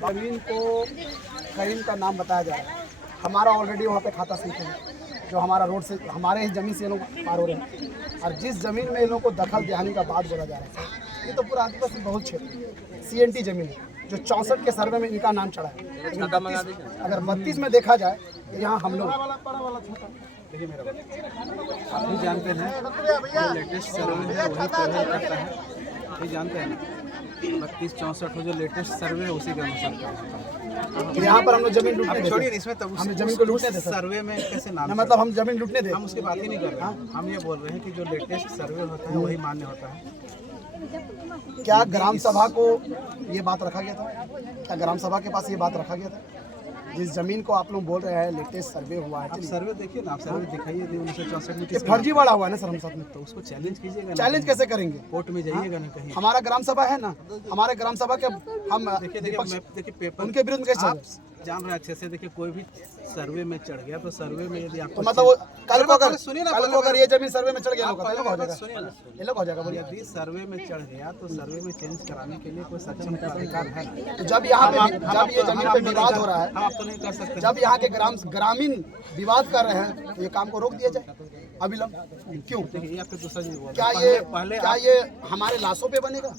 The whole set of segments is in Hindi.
जमीन को करीम का नाम बताया जा रहा है। हमारा ऑलरेडी वहाँ पे खाता सीखे हैं, जो हमारा रोड से हमारे ही ज़मीन से ये लोग पार हो रहे हैं। और जिस ज़मीन में इन लोगों को दखल दिहानी का बात बोला जा रहा है, ये तो पूरा आदिवासी बहुत क्षेत्र CNT ज़मीन है, जो 64 के सर्वे में इनका नाम चढ़ा है। अगर 32 में देखा जाए तो यहाँ हम लोग देखिए मेरा आप भी जानते हैं जो लेटेस्ट सर्वे है वही कवर करता है, ये जानते हैं 32-64 जो लेटेस्ट सर्वे है उसी के अनुसार यहाँ पर हम लोग जमीन लूटने छोड़िए इसमें तो हमें जमीन को लूटने दे सर्वे में कैसे नाम मतलब हम जमीन लूटने दे हम उसकी बात ही नहीं कर रहे हैं। हम ये बोल रहे हैं कि जो लेटेस्ट सर्वे होता है वही मान्य होता है। क्या ग्राम सभा को ये बात रखा गया था? क्या ग्राम सभा के पास ये बात रखा गया था? जिस जमीन को आप लोग बोल रहे हैं लेटेस्ट सर्वे हुआ है, आप सर्वे देखिए ना, आप सर्वे दिखाइए 1964 में ये फर्जी वाला हुआ है ना सर। हम साथ में तो उसको चैलेंज कीजिएगा। चैलेंज कैसे करेंगे? कोर्ट में जाइएगा ना कहीं। हमारा ग्राम सभा है ना, हमारे ग्राम सभा के हम देखिए पेपर उनके विरुद्ध कैसे आप जान रहे अच्छे से। देखिए कोई भी सर्वे में चढ़ गया तो सर्वे में यदि आपको मतलब वो कल को अगर सुनिए ना, कल को अगर ये जमीन सर्वे में चढ़ गया होगा तो हो जाएगा, सुनिए ना, ये लोग हो जाएगा। बोलिए यदि सर्वे में चढ़ गया तो सर्वे में चेंज कराने के लिए कोई सक्षम प्राधिकार है। तो जब यहाँ पे जब ये जमीन पे विवाद हो रहा है, हम आप तो नहीं कर सकते। जब यहाँ के ग्रामीण विवाद कर रहे हैं तो ये काम को रोक दिया जाए अविलंब। क्यों? देखिए या फिर दूसरा चीज बोल क्या ये हमारे लाशों पे बनेगा?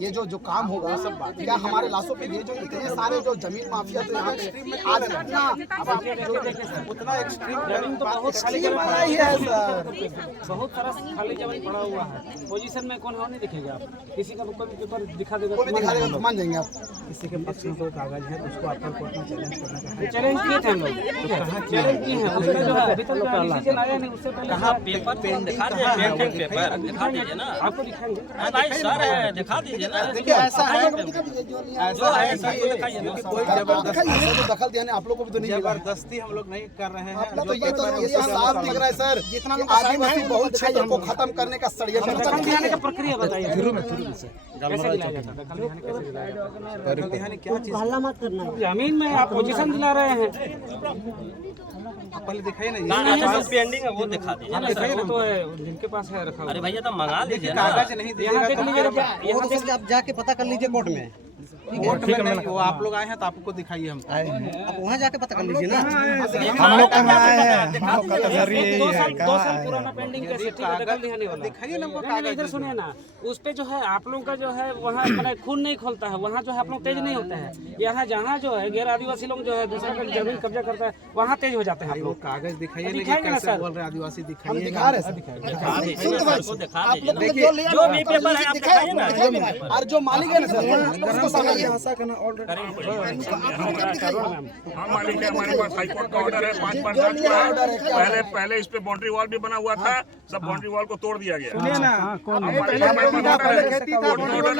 ये जो काम होगा सब बात क्या हमारे लाशों पे? ये जो इतने सारे जो जमीन माफिया तो यहाँ पे आज उतना एक्सट्रीम जमीन तो बहुत खाली ही है सर। बहुत सारा खाली जमीन पड़ा हुआ है। पोजीशन में कौन नहीं दिखेगा? आप किसी का कोई पेपर दिखा देगा, कोई भी दिखा देगा तो मान जाएंगे आप। किसी के पक्ष में कोई कागज है तो उसको अपर कोर्ट में चैलेंज करना चाहिए। चैलेंज किए थे हम लोग, चैलेंज किए हैं उसमें जो है अभी तक डिसीजन आया नहीं। उससे पहले पेपर दिखा दीजिए, पेपर दिखा दीजिए ना, आपको दिखाएंगे। भाई सर दिखा दीजिए ना। देखिए ऐसा है जो है सबको दिखाइए ना। कोई जबरदस्ती दखल दिया आप लोग को भी तो नहीं मिला। जबरदस्ती हम लोग नहीं कर रहे हैं। तो ये साफ दिख रहा है सर, जितना आदिवासी बहुत क्षेत्र को खत्म करने का षड्यंत्र चल रहा दिलाने का प्रक्रिया बताइए। है। कैसे दिलाया जाता है? दखल दिलाने कैसे दिलाया जाता क्या चीज है? जमीन में आप पोजीशन दिला रहे हैं। आप पहले दिखाइए ना। जो पेंडिंग है वो दिखा दीजिए ना। दिखाइए ना, तो है जिनके पास है रखा हुआ। अरे भैया तो मंगा लीजिए ना। कागज नहीं यहाँ देख दीजिएगा लीजिए, यहाँ देख आप जाके पता कर लीजिए कोर्ट में। कोर्ट में नहीं, वो आप लोग आए हैं तो आपको दिखाइए। हम आप वहाँ जाके पता कर लीजिए ना। हम लोग कहाँ आए हैं? दो साल पुराना पेंडिंग कैसे ठीक है? दखल दिखाने वाला दिखाइए ना वो नहीं, इधर सुनिए ना। उस पे जो है आप लोगों का जो है वहाँ मैंने खून नहीं खोलता है, वहाँ जो है आप लोग तेज नहीं होते हैं। यहाँ जहाँ जो है गैर आदिवासी लोग जो है दूसरा का जमीन कब्जा करता है वहाँ तेज हो जाते हैं आप वो लोग। कागज दिखाइए ना कि दिखाएंगे ना कैसे सर। बोल रहे हैं आदिवासी। हम दिखाइए दिखा रहे हैं सर। दिखा दीजिए सबको दिखा दीजिए ना। देखिए जो भी पेपर है आप दिखाइए ना। और जो मालिक है ना सर उसको सामने हाँ मालिक है, हमारे पास हाईकोर्ट का ऑर्डर है 5 जांच का है। पहले इस पे बाउंड्री वॉल भी बना हुआ था, सब बाउंड्री वॉल को तोड़ दिया गया।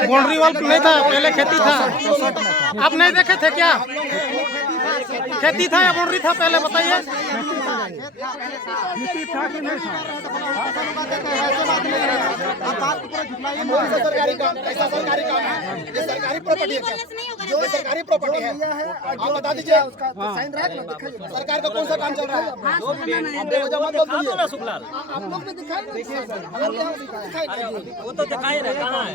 बाउंड्री वॉल नहीं था, पहले खेती था। आप नहीं देखे थे क्या? खेती था या बाउंड्री था पहले बताइए। सरकारी काम कैसा सरकारी काम है? ये सरकारी प्रॉपर्टी है, जो सरकारी प्रॉपर्टी है आप बता दीजिए। सरकार का कौन सा काम चल रहा है? बेवजह मत बोल दीजिए। आप लोग भी दिखाई वो तो दिखाई रहे कहाँ है।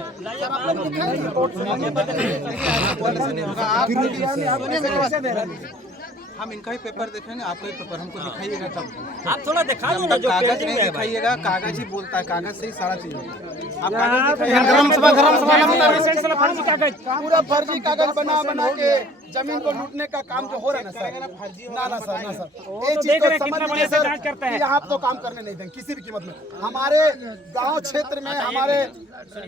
हम इनका ही पेपर देखेंगे, आपका ही पेपर हमको दिखाइएगा तब। आप थोड़ा दिखा दो ना जो कागज पेंडिंग नहीं है भाई। दिखाइएगा, कागज ही बोलता है, कागज से ही सारा चीज होता है। आप कागज ग्राम सभा पूरा फर्जी कागज बना के जमीन को लूटने का काम जो हो रहा है ना सर, ना सर ये चीज देख को रहे हैं समझ कितना लीजिए बढ़िया से सर जांच करते हैं। कि आप तो काम करने नहीं देंगे किसी भी कीमत में। हमारे गांव क्षेत्र में, हमारे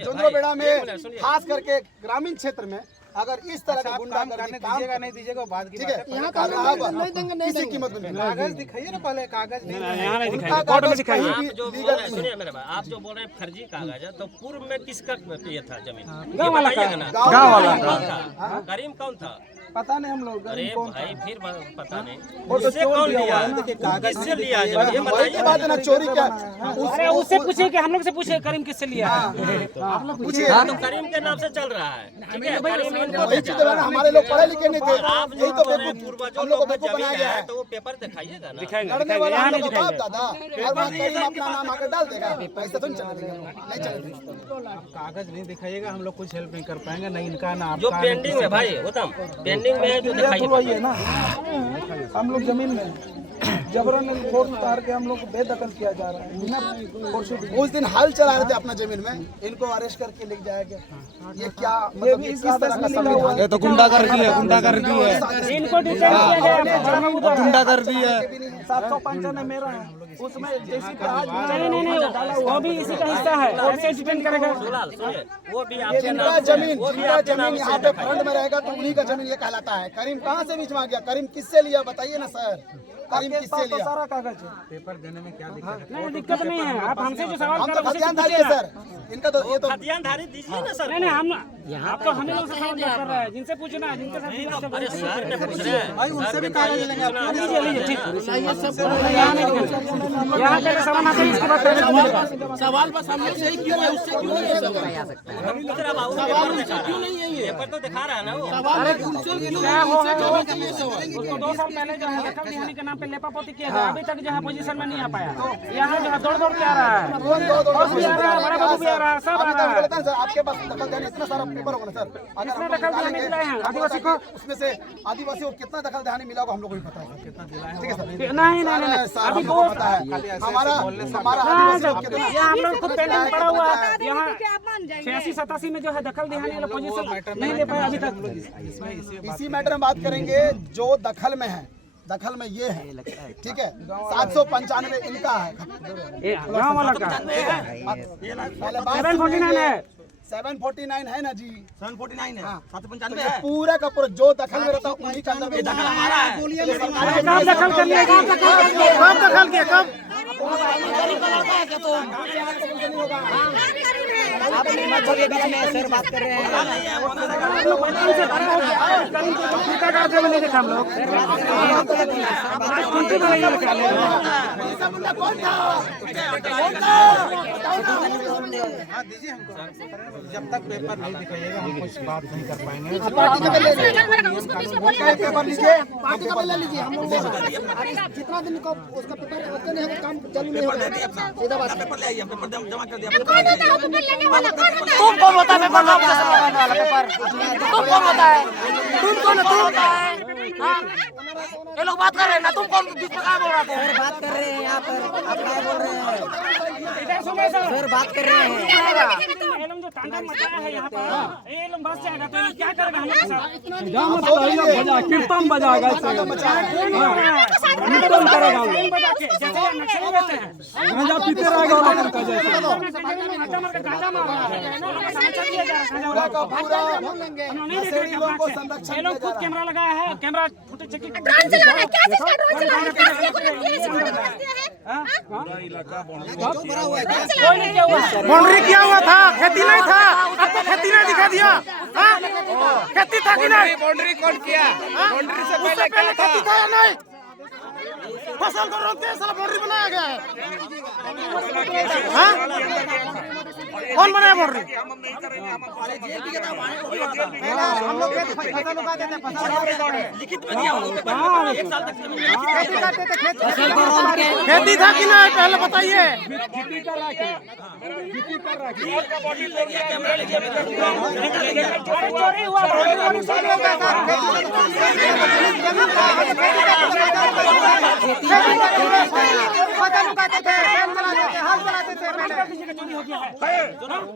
जोंद्रोबेड़ा में, खास करके ग्रामीण क्षेत्र में अगर इस तरह का गुंडागर्दी काम दीजिएगा नहीं दीजिएगा बात की ठीक है, यहाँ का नहीं देंगे किसी कीमत में। कागज दिखाइए ना पहले। कागज नहीं यहाँ नहीं दिखाई, उनका कोर्ट में कागज दिखाइए। कहीं आप भी जो बोल लीगल रहे हैं, सुनिए मेरे भाई, आप जो बोल रहे हैं फर्जी कागज है, तो पूर्व में किसका ये था जमीन? गाँव वाला बताइएगा ना। गाँव वाला कौन था? करीम कौन था? पता नहीं हम लोग अरे भाई फिर पता नहीं वो तो किससे कौन लिया किससे लिया जब ये वही बात है ना, चोरी क्या अरे उससे पूछे कि हम लोग से पूछे करीम किससे लिया है? पूछिए। तो करीम के नाम से चल रहा है ठीक है करीम इनको वही चीज है ना, हमारे लोग पढ़े लिखे नहीं थे, आप यही जो तो हमारे बेवकूफ पूर्वजों हम लोग को लोग बेवकूफ बनाया जमीन गया है है। तो वो पेपर दिखाइएगा ना दिखाएंगे लड़ने दिखाएंगे, वाला यहाँ हम नहीं लोग का बाप दिखाएंगे। दादा, और वहाँ करीम अपना नाम आकर डाल देगा, पैसे तो नहीं चलने देंगे, नहीं चलने देंगे। कागज नहीं दिखाइएगा हम लोग कुछ हेल्प नहीं कर पाएंगे, नहीं इनका ना जो आपका। पेंडिंग है भाई उत्तम पेंडिंग में है जो दिखाइए ना हम लोग जमीन में जबरन फोर्स उतार के हम लोग को बेदखल किया जा रहा है बिना फोर्स के। उस दिन हल चला रहे थे अपना जमीन में, इनको अरेस्ट करके ले जाया गया। ये क्या मतलब भी ये इस किस तरह का संविधान है? तो गुंडागर्दी है, गुंडागर्दी है, इनको डिटेल किया गया। गुंडागर्दी है। 795 मेरा है उसमें जैसी कि आज नहीं नहीं नहीं, वो भी इसी का हिस्सा है, ऐसे डिपेंड करेगा। सुनिए वो भी ये आपके जिनका नाम से जमीन वो भी जिनका आपके नाम जमीन से यहाँ पे फ्रंट में रहेगा तो उन्हीं का जमीन ये कहलाता है। करीम कहाँ से बीच में आ गया? करीम किससे लिया बताइए ना सर, करीम किससे लिया? सारा कागज है। पेपर देने में क्या दिक्कत है? नहीं दिक्कत नहीं है, आप हमसे जो सवाल हम कर तो रहे हैं खतियान उसी धारी से है पूछिए सर, इनका तो ये तो खतियानधारी दीजिए ना सर नहीं नहीं, हम आप तो हमें लोग से सवाल कर रहे हैं, जिनसे पूछना है जिनके साथ अरे सर ने पूछ रहे हैं भाई उनसे भी कागज लेंगे लीजिए लीजिए ठीक यहाँ नहीं दिखाएंगे। यहाँ पहले सामान आते हैं, इसके बाद पहले सवाल बस हम लोग से ही क्यों है, उससे क्यों नहीं है सवाल? पेपर तो दिखा रहा है ना वो क्या हुआ है? उसको 2 साल पहले जो है दखल दिहानी के नाम पे लेपापोती किया गया, अभी तक जो है पोजीशन में नहीं आ पाया। यहाँ जो है दौड़ दौड़ के आ रहा है, बॉस भी आ रहा है, बड़ा बाबू भी आ रहा है, सब आ रहा है। बोलता है सर आपके पास दखल देने इतना सारा पेपर होगा ना सर, अगर कितना हम लोग दखल दिहानी निकालेंगे, मिला है आदिवासी को? उसमें से आदिवासी को कितना दखल देहानी मिला होगा हम लोग को भी पता है। ठीक है सर, नहीं नहीं नहीं, सर अभी हमको पता है, हमारा हाँ, आदिवासी लोग कितना यहाँ हम लोग खुद पेंडिंग पड़ा हुआ है। यहाँ 86-87 में जो है दखल दिहानी वाला पोजीशन नहीं ले पाया अभी तक। इसी मैटर में बात करेंगे जो दखल में है, दखल में ये है, ठीक है। 795 इनका है, ये गाँव वाला का पहले बात 749 है। 749 है ना जी, 749 है, हाँ। 795 तो है। पूरा का पूरा जो दखल में रहता है उन्हीं का जमीन है। कब दखल कर लिया? कब दखल किया? कब? सर बात कर रहे हैं नहीं देखा हम लोग दीजिए हमको, जब तक पेपर नहीं दिखाइएगा हम कुछ बात नहीं कर पाएंगे। पेपर लीजिए, पार्टी का ले लीजिए, हम लोग जितना दिन का उसका पेपर होते नहीं है काम चालू नहीं होगा। सीधा बात पेपर ले आइए, पेपर जमा कर दिया। तुम कौन होता है पेपर लोग वाला पेपर? तुम कौन होता है? तुम कौन होता है? हाँ? ये लोग बात कर रहे हैं ना, तुम कौन किस प्रकार बोल रहे हैं? बात कर रहे हैं यहाँ पर, आप क्या बोल रहे हैं? सर बात कर रहे हैं। ये लोग जो तांडव मचाया है यहाँ पर, ये लोग बस जाएगा तो ये क्या करेगा हम लोग के साथ? कीर्तन बजाएगा कीर्तन करेगा हम लोग। बजा के जैसे ये नक्सली रहते हैं, गांजा पीते रहेगा वो लोग का जैसे। गांजा मार के गांजा मार रहा है। समाचार दिया जा रहा है। पूरा का पूरा हम लोग नहीं देख रहे लोगों को हैं। संरक्षण ये लोग खुद कैमरा लगाया है, कैमरा फुटेज चेकिंग ड्रोन चला रहा है, क्या चीज का ड्रोन चला रहा है? क्या चीज का ड्रोन कोई नहीं किया हुआ है। बाउंड्री किया हुआ था, खेती नहीं था, आपको खेती नहीं दिखा दिया। हाँ? खेती था कि नहीं? बाउंड्री कौन किया? बाउंड्री से पहले क्या था? खेती था या नहीं? फसल को रोकते हैं, साला बाउंड्री बनाया गया है। हाँ? कौन बनाया बाउंड्री? हम लोग फसल उगा देते, लिखित में दिया हम लोग पेपर, एक साल तक जमीन लिखित में दिया। खेती था कि नहीं पहले बताइए। चोरी हुआ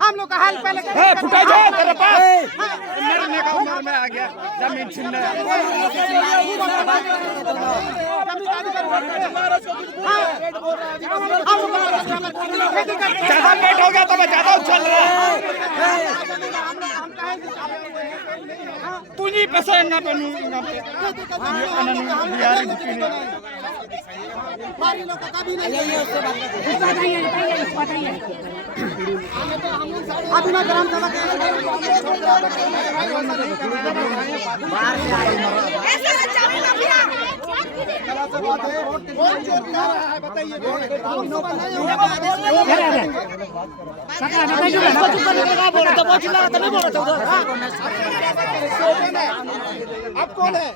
हम लोग का हाल पहले फुटा जाए तेरे पास मरने का उम्र में आ गया, जमीन छीनने। ज्यादा लेट हो गया तो मैं ज्यादा उछल रहा है। तू नहीं पैसा पे अभी ना ग्राम सभा आप कौन है?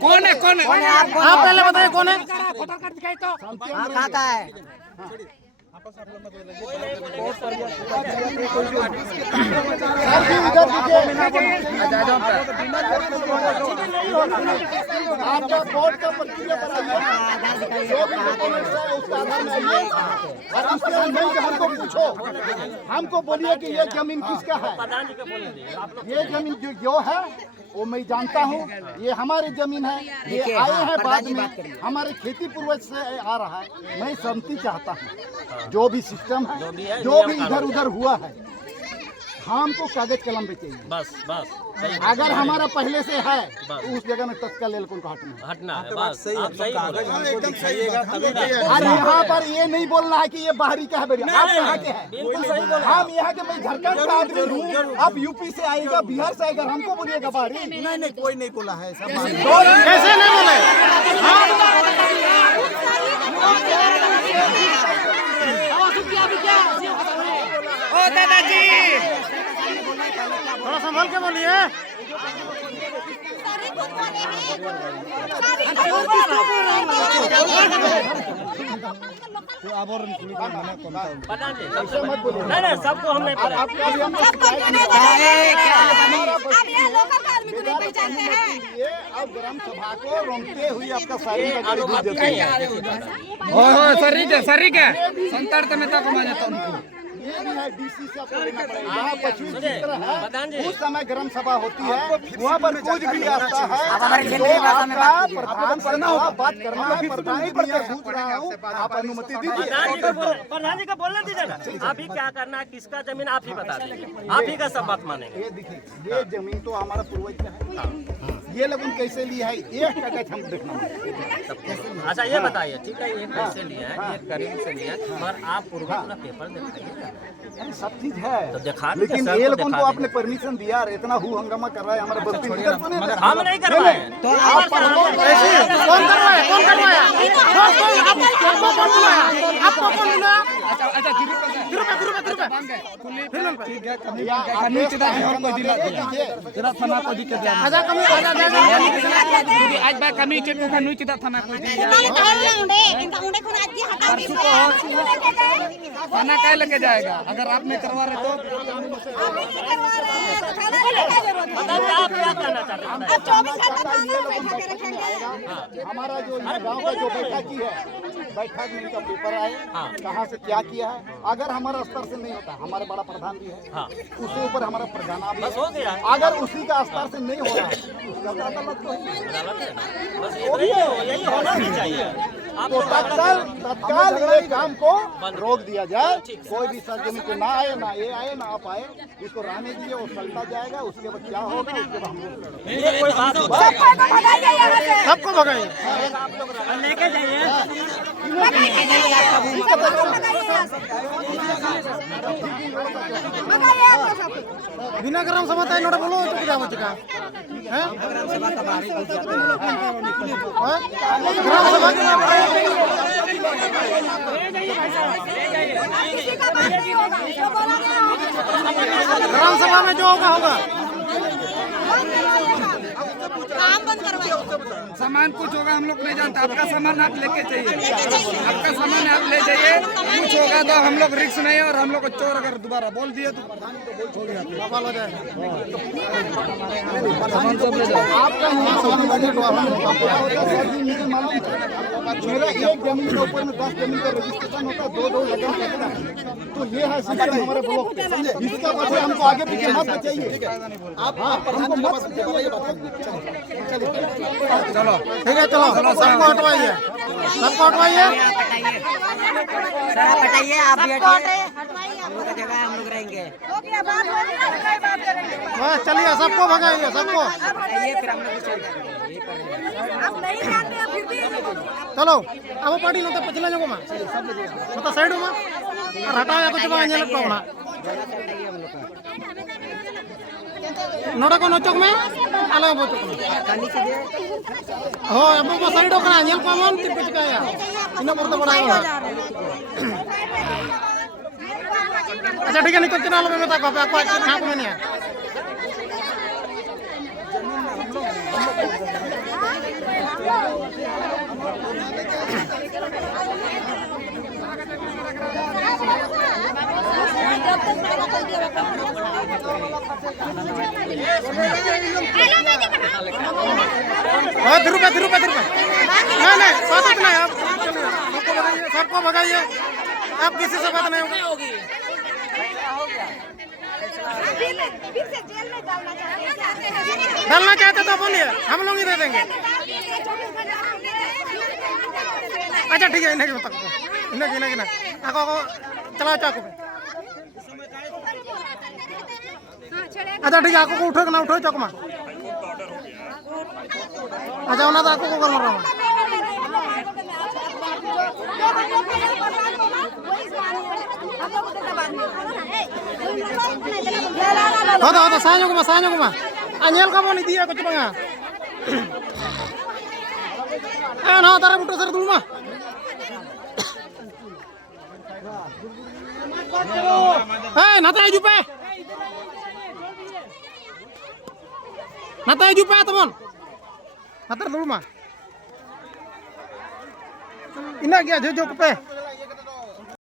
कौन है कौन है आप पहले बताइए कौन है? वोटर कार्ड दिखाई तो खाता है आपका वोट का प्रक्रिया बनाइए, जो भी डॉक्यूमेंट्स है उसका आधार में आइए और उससे नहीं कि हमको पूछो, हमको बोलिए कि ये जमीन किसका है। ये जमीन जो है वो मैं जानता हूँ, ये हमारी जमीन है, ये आए हैं बाद में, हमारे खेती पूर्वज से आ रहा है। मैं सहमति चाहता हूँ, जो भी सिस्टम है, जो भी इधर उधर हुआ है, हमको कागज कलम पे चाहिए बस बस सही अगर हमारा पहले से है तो उस जगह में तत्काल एल्कोन को हटना है बस आप सही बोल रहे हैं। और यहाँ पर ये नहीं बोलना है कि ये बाहरी का है बेटा, आप यहाँ के हैं, हम यहाँ के, मैं झारखंड का आदमी हूँ, आप यूपी से आएगा, बिहार से आएगा, हमको बोलिएगा बाहरी। नहीं कोई नहीं बोला है, कैसे नहीं बोले? ओ दादाजी थोड़ा संभल के बोलिए। नहीं सबको हम नहीं पता। अब ग्राम सभा को रोकते हुए आपका सारी सरी के संताड़ नेता को मान्यता उनको ये भी है, डीसी से आपको लेना पड़ेगा। जहाँ 25 चित्र है उस समय ग्राम सभा होती है, वहाँ पर कुछ भी आता है तो आपका प्रधान से बात करना है। प्रधान जी मैं पूछ रहा हूँ, आप अनुमति दीजिए। प्रधान जी का बोलने दीजिए ना, अभी क्या करना है, किसका जमीन आप ही बता दीजिए, आप ही का सब बात मानेंगे। ये देखिए, ये जमीन तो हमारा पूर्वज का है, ये लोग कैसे लिया है एक कागज हम देखना है। अच्छा ये बताइए, ठीक है ये कैसे लिया है, ये करीब से लिया है, मगर आप पूर्व अपना पेपर दिखाइए। सब चीज है तो दिखा लेकिन दीजिए, ये सर, लोगों दिखा को आपने परमिशन दिया, इतना हु हंगामा कर रहा है हमारे बस्ती में। हम नहीं करवाए तो आप कौन करवाया? कौन करवाया? आपको कौन बुलाया? अच्छा ठीक है, कानून चिदा बिहार को दिला दिया, चिदा थाना को दिक्कत दिया। आजा कमी आज बाय कमी चेक को कानून चिदा थाना को दिया। थाना काय लेके जाएगा अगर आप नहीं करवा रहे तो? आप क्या करना चाहते हैं? हमारा जो गांव का जो बैठकी है, बैठक में इनका पेपर आए, कहाँ से क्या किया है। अगर हमारा स्तर से नहीं होता, हमारे बड़ा प्रधान भी है, उसके ऊपर हमारा प्रधाना भी बस हो गया। है। अगर उसी का स्तर से नहीं हो रहा है उसका अदालत को बस यही होना भी चाहिए। तो तत्काल ये काम को रोक दिया जाए। कोई भी सरजमी के ना आए, ना ये आए, ना आप आए, इसको रहने दीजिए, वो चलता जाएगा। उसके बाद क्या होगा उसके बाद हम कोई बात सबको भगाइए, लेके जाइए। बिना ग्राम सभा तय नोटा बोलो तो क्या बचेगा? हैं ग्राम सभा का बाहरी हो जाते हैं। ग्राम सभा ग्राम सभा में जो होगा होगा। काम बंद करवाइए। सामान कुछ होगा हम लोग नहीं जानते, आपका सामान आप लेके चाहिए, आपका सामान आप ले जाइए। कुछ होगा तो हम लोग रिस्क नहीं है, और हम लोग को चोर अगर दोबारा बोल दिए तो हो गया, बवाल हो जाएगा। मेरा एक जमीन के ऊपर में 10 जमीन का रजिस्ट्रेशन होता है, 2-2 लगन लगता है। तो ये है सिस्टम हमारे ब्लॉक पे। इसका वजह हमको आगे पीछे मत बचाइए। आप हमको मत बचाइए। चलो ठीक है, चलो सबको हटवाइए। सबको हटवाइए। हटाइए, आप भी हटिए, हम लोग का जगह है, हम लोग रहेंगे। बस चलिए, सबको भगाइए, सबको। फिर हम लोग चलो अब पार्टी नोते पचला जोगो मा मत साइड मा और हटाया कुछ बा नेल पावना नोडा को नोचक में आलो बोचक में हो अब बो साइड का नेल पावन ति पिचकाया इना पर तो बड़ा अच्छा ठीक है निकल चला लो मैं बता को कहां को नहीं है धीरू पे नहीं बात इतना है आप सबको भगाइए आप किसी से बात नहीं होगी डालना चाहते तो बोलिए हम लोग ही दे देंगे अच्छा ठीक है इन्हें इन्हें आको चलाओ चाकू पे अच्छा ठीक है आको को उठो ना उठो चौकमा अच्छा उन्हें आको को कर रहा हूँ होता साँझ को मा anyel ka mo ni dia ko cuma na tara buto sar dulu mah nata jupe teman nata dulu mah ina gya jo pe